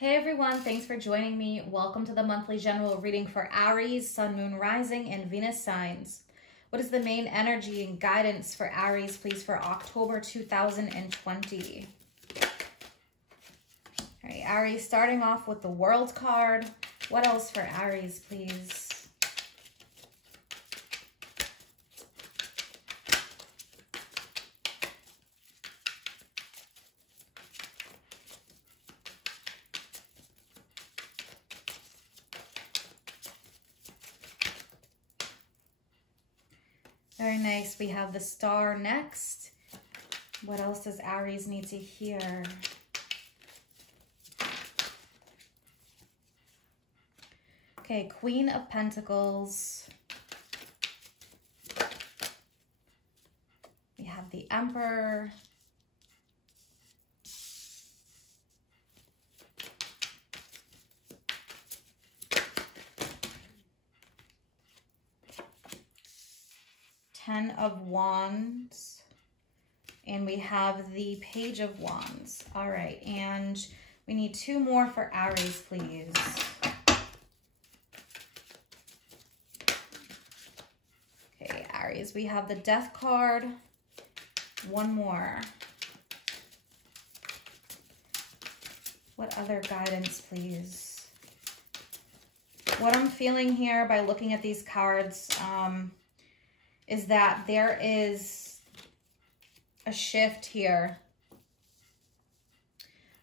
Hey everyone, thanks for joining me. Welcome to the monthly general reading for Aries, Sun, Moon, Rising, and Venus signs. What is the main energy and guidance for Aries, please, for October 2020? All right, Aries, starting off with the World card. What else for Aries, please? Very nice. We have the Star next. What else does Aries need to hear? Okay, Queen of Pentacles. We have the Emperor. Ten of Wands, and we have the Page of Wands. All right, and we need two more for Aries, please. Okay, Aries, we have the Death card. One more. What other guidance, please? What I'm feeling here by looking at these cards, is that there is a shift here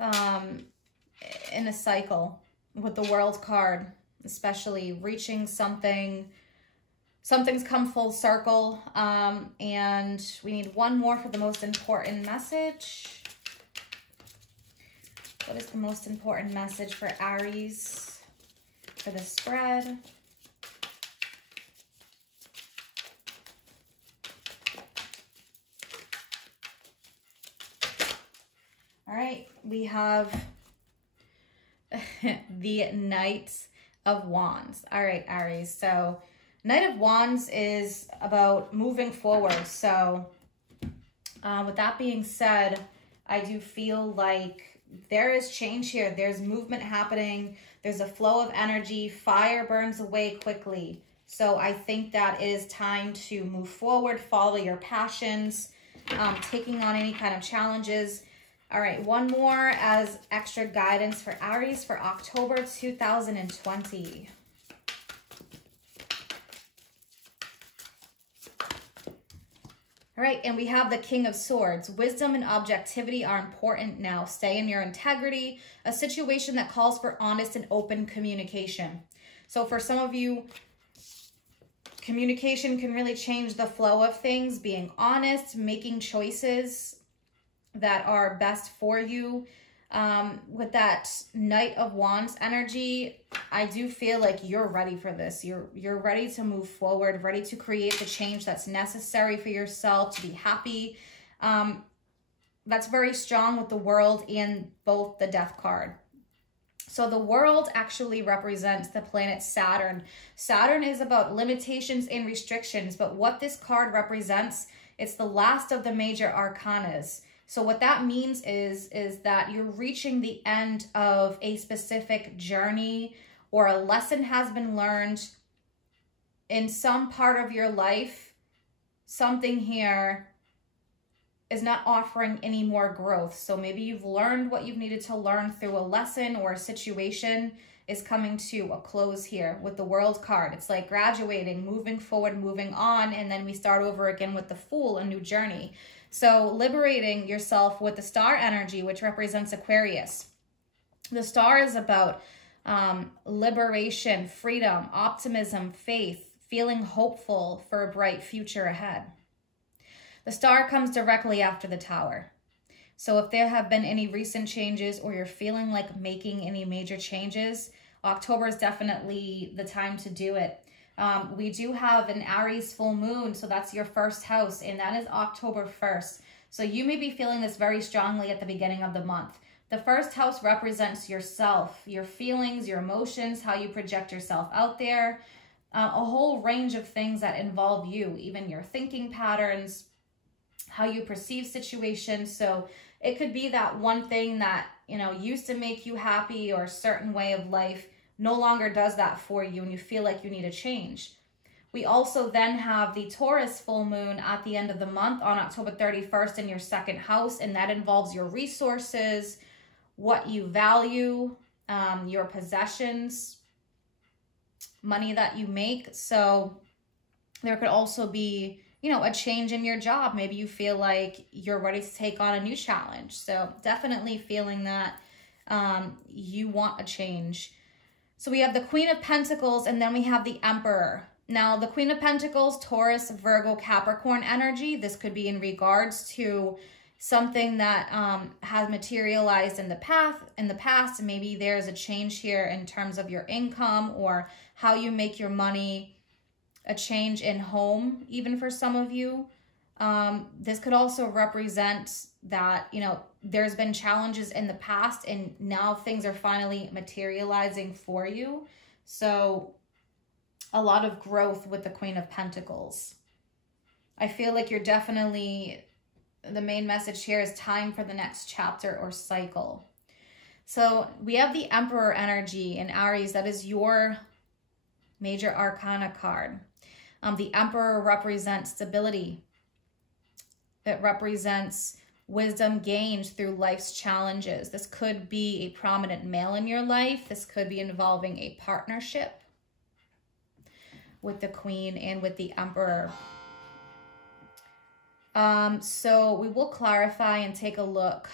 in a cycle with the World card, especially reaching something. Something's come full circle, and we need one more for the most important message. What is the most important message for Aries for the spread? All right, we have the Knight of Wands. All right, Aries. So Knight of Wands is about moving forward. So with that being said, I do feel like there is change here. There's movement happening. There's a flow of energy. Fire burns away quickly. So I think that it is time to move forward, follow your passions, taking on any kind of challenges. All right, one more as extra guidance for Aries for October 2020. All right, and we have the King of Swords. Wisdom and objectivity are important now. Stay in your integrity, a situation that calls for honest and open communication. So for some of you, communication can really change the flow of things, being honest, making choices that are best for you. With that Knight of Wands energy, I do feel like you're ready for this. You're ready to move forward, ready to create the change that's necessary for yourself to be happy. That's very strong with the World and both the Death card. So the World actually represents the planet Saturn. Saturn is about limitations and restrictions, but what this card represents, it's the last of the major arcanas. So what that means is that you're reaching the end of a specific journey, or a lesson has been learned in some part of your life. Something here is not offering any more growth. So maybe you've learned what you've needed to learn through a lesson, or a situation is coming to a close here with the World card. It's like graduating, moving forward, moving on, and then we start over again with the Fool, a new journey. So liberating yourself with the Star energy, which represents Aquarius. The Star is about liberation, freedom, optimism, faith, feeling hopeful for a bright future ahead. The Star comes directly after the Tower. So if there have been any recent changes, or you're feeling like making any major changes, October is definitely the time to do it. We do have an Aries full moon, so that's your first house, and that is October 1st. So you may be feeling this very strongly at the beginning of the month. The first house represents yourself, your feelings, your emotions, how you project yourself out there, a whole range of things that involve you, even your thinking patterns, how you perceive situations. So it could be that one thing that you know, used to make you happy, or a certain way of life no longer does that for you and you feel like you need a change. We also then have the Taurus full moon at the end of the month on October 31st in your second house, and that involves your resources, what you value, your possessions, money that you make. So there could also be, you know, a change in your job. Maybe you feel like you're ready to take on a new challenge. So definitely feeling that you want a change. So we have the Queen of Pentacles, and then we have the Emperor. Now, the Queen of Pentacles, Taurus, Virgo, Capricorn energy. This could be in regards to something that has materialized in the past, and maybe there's a change here in terms of your income or how you make your money, a change in home, even for some of you. This could also represent that, you know, there's been challenges in the past and now things are finally materializing for you. So a lot of growth with the Queen of Pentacles. I feel like you're definitely, the main message here is time for the next chapter or cycle. So we have the Emperor energy in Aries. That is your major arcana card. The Emperor represents stability. It represents wisdom gained through life's challenges. This could be a prominent male in your life. This could be involving a partnership with the Queen and with the Emperor. So we will clarify and take a look.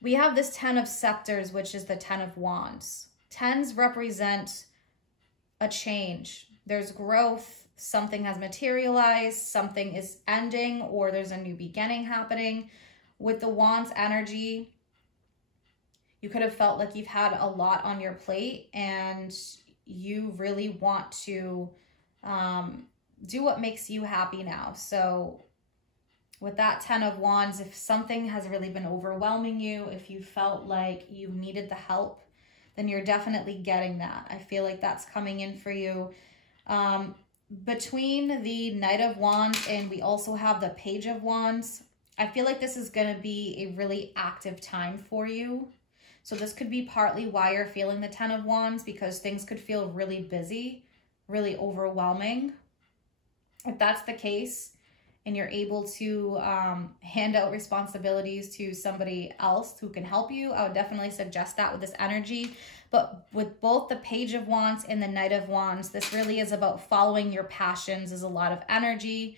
We have this 10 of Scepters, which is the 10 of Wands. 10s represent a change. There's growth. Something has materialized. Something is ending, or there's a new beginning happening. With the Wands energy, you could have felt like you've had a lot on your plate and you really want to do what makes you happy now. So with that 10 of Wands, if something has really been overwhelming you, if you felt like you needed the help, then you're definitely getting that. I feel like that's coming in for you. Between the Knight of Wands and we also have the Page of Wands, I feel like this is going to be a really active time for you. So this could be partly why you're feeling the 10 of Wands, because things could feel really busy, really overwhelming. If that's the case and you're able to hand out responsibilities to somebody else who can help you, I would definitely suggest that with this energy. But with both the Page of Wands and the Knight of Wands, this really is about following your passions. There's a lot of energy.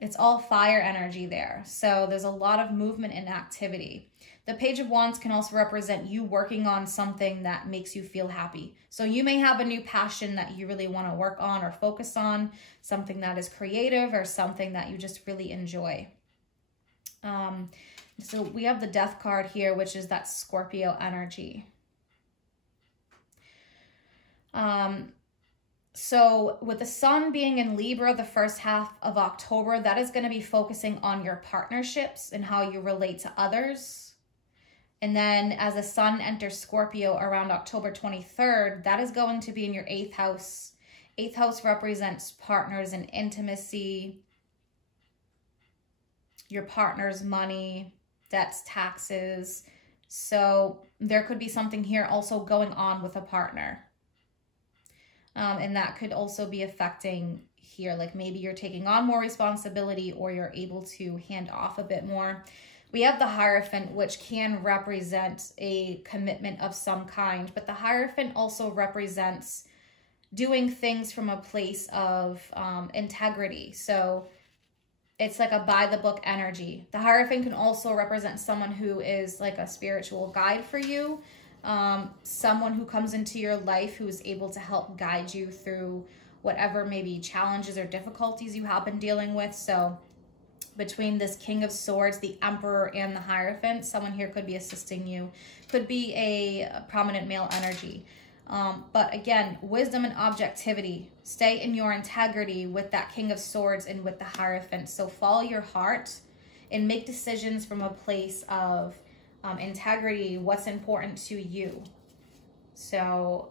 It's all fire energy there. So there's a lot of movement and activity. The Page of Wands can also represent you working on something that makes you feel happy. So you may have a new passion that you really want to work on or focus on, something that is creative or something that you just really enjoy. So we have the Death card here, which is that Scorpio energy. So with the Sun being in Libra the first half of October, that is going to be focusing on your partnerships and how you relate to others. And then as the Sun enters Scorpio around October 23rd, that is going to be in your 8th house. 8th house represents partners and intimacy, your partner's money, debts, taxes. So there could be something here also going on with a partner. And that could also be affecting here, like maybe you're taking on more responsibility or you're able to hand off a bit more. We have the Hierophant, which can represent a commitment of some kind, but the Hierophant also represents doing things from a place of integrity. So it's like a by-the-book energy. The Hierophant can also represent someone who is like a spiritual guide for you, someone who comes into your life who is able to help guide you through whatever maybe challenges or difficulties you have been dealing with. So between this King of Swords, the Emperor, and the Hierophant, someone here could be assisting you. Could be a prominent male energy. But again, wisdom and objectivity. Stay in your integrity with that King of Swords and with the Hierophant. So follow your heart and make decisions from a place of integrity, what's important to you. So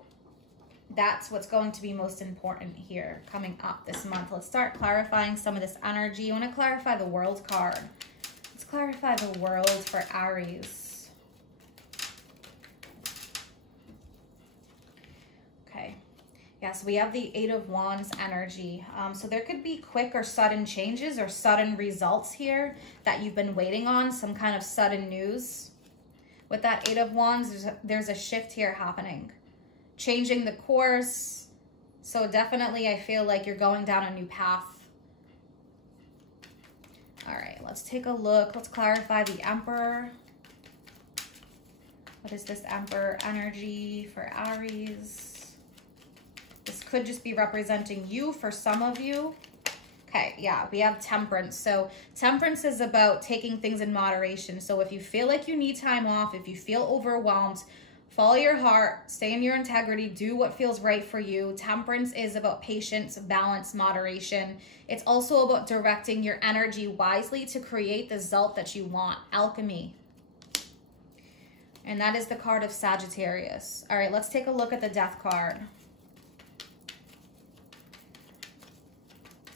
that's what's going to be most important here coming up this month. Let's start clarifying some of this energy. I want to clarify the World card. Let's clarify the World for Aries. Yes, we have the Eight of Wands energy. So there could be quick or sudden changes or sudden results here that you've been waiting on, some kind of sudden news. With that Eight of Wands, there's a shift here happening. Changing the course. So definitely I feel like you're going down a new path. All right, let's take a look. Let's clarify the Emperor. What is this Emperor energy for Aries? This could just be representing you for some of you. Okay, yeah, we have Temperance. So Temperance is about taking things in moderation. So if you feel like you need time off, if you feel overwhelmed, follow your heart, stay in your integrity, do what feels right for you. Temperance is about patience, balance, moderation. It's also about directing your energy wisely to create the result that you want. Alchemy. And that is the card of Sagittarius. All right, let's take a look at the Death card.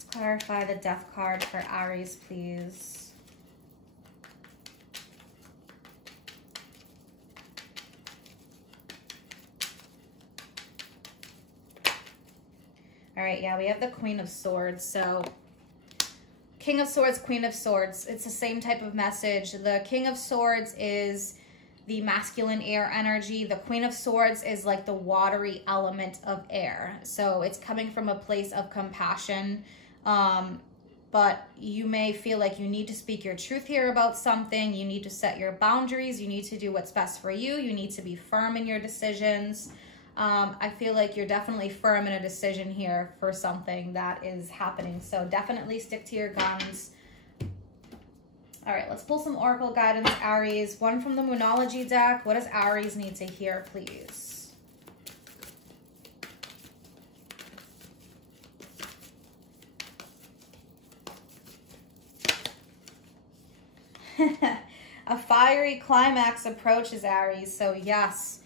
Clarify the Death card for Aries, please. All right, yeah, we have the Queen of Swords. So King of Swords, Queen of Swords. It's the same type of message. The King of Swords is the masculine air energy. The Queen of Swords is like the watery element of air. So it's coming from a place of compassion. But you may feel like you need to speak your truth here about something. You need to set your boundaries. You need to do what's best for you. You need to be firm in your decisions. I feel like you're definitely firm in a decision here for something that is happening. So definitely stick to your guns. All right, let's pull some Oracle guidance, Aries. One from the Moonology deck. What does Aries need to hear, please? A fiery climax approaches, Aries. So yes,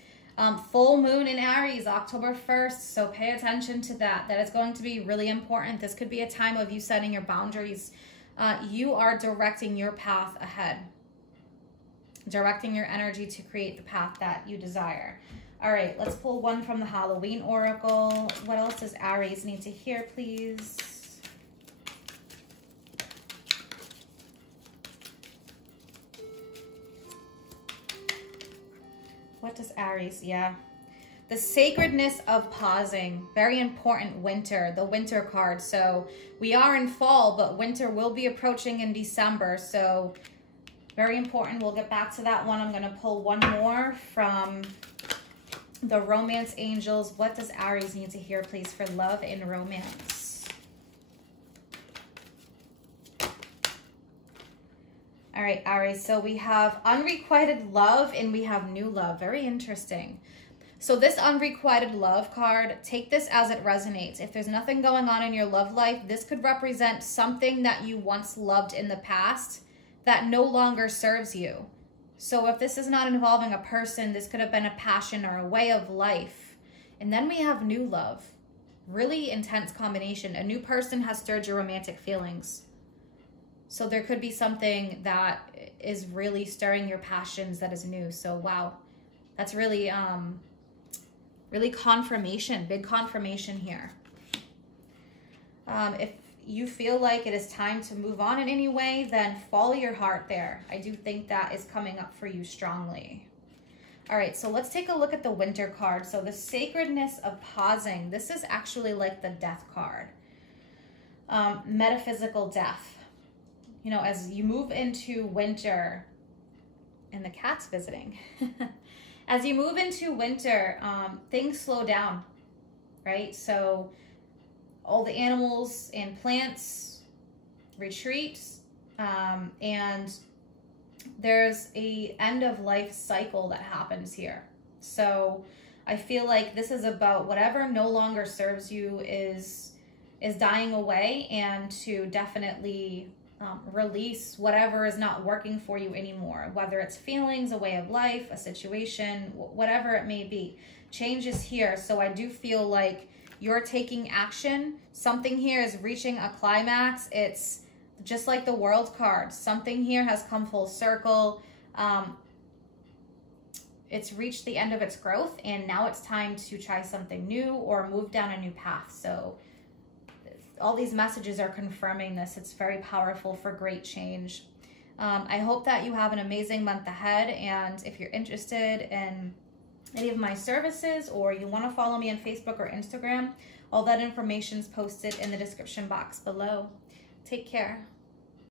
full moon in Aries, October 1st. So pay attention to that. That is going to be really important. This could be a time of you setting your boundaries. You are directing your path ahead. Directing your energy to create the path that you desire. All right, let's pull one from the Halloween Oracle. What else does Aries need to hear, please? What does Aries, yeah. The sacredness of pausing, very important. Winter, the Winter card. So we are in fall, but winter will be approaching in December. So very important. We'll get back to that one. I'm going to pull one more from the Romance Angels. What does Aries need to hear, please, for love and romance? All right, Aries, so we have unrequited love and we have new love. Very interesting. So this unrequited love card, take this as it resonates. If there's nothing going on in your love life, this could represent something that you once loved in the past that no longer serves you. So if this is not involving a person, this could have been a passion or a way of life. And then we have new love. Really intense combination. A new person has stirred your romantic feelings. So there could be something that is really stirring your passions that is new. So wow, that's really, really confirmation, big confirmation here. If you feel like it is time to move on in any way, then follow your heart there. I do think that is coming up for you strongly. All right, so let's take a look at the Winter card. So the sacredness of pausing. This is actually like the Death card. Metaphysical death. You know, as you move into winter, and the cat's visiting. As you move into winter, things slow down, right? So all the animals and plants retreat, and there's a end of life cycle that happens here. So I feel like this is about whatever no longer serves you is dying away, and to definitely release whatever is not working for you anymore, whether it's feelings, a way of life, a situation, whatever it may be. Change is here. So I do feel like you're taking action. Something here is reaching a climax. It's just like the World card. Something here has come full circle. it's reached the end of its growth, and now it's time to try something new or move down a new path. So all these messages are confirming this. It's very powerful for great change. I hope that you have an amazing month ahead, and if you're interested in any of my services or you want to follow me on Facebook or Instagram, all that information is posted in the description box below. Take care.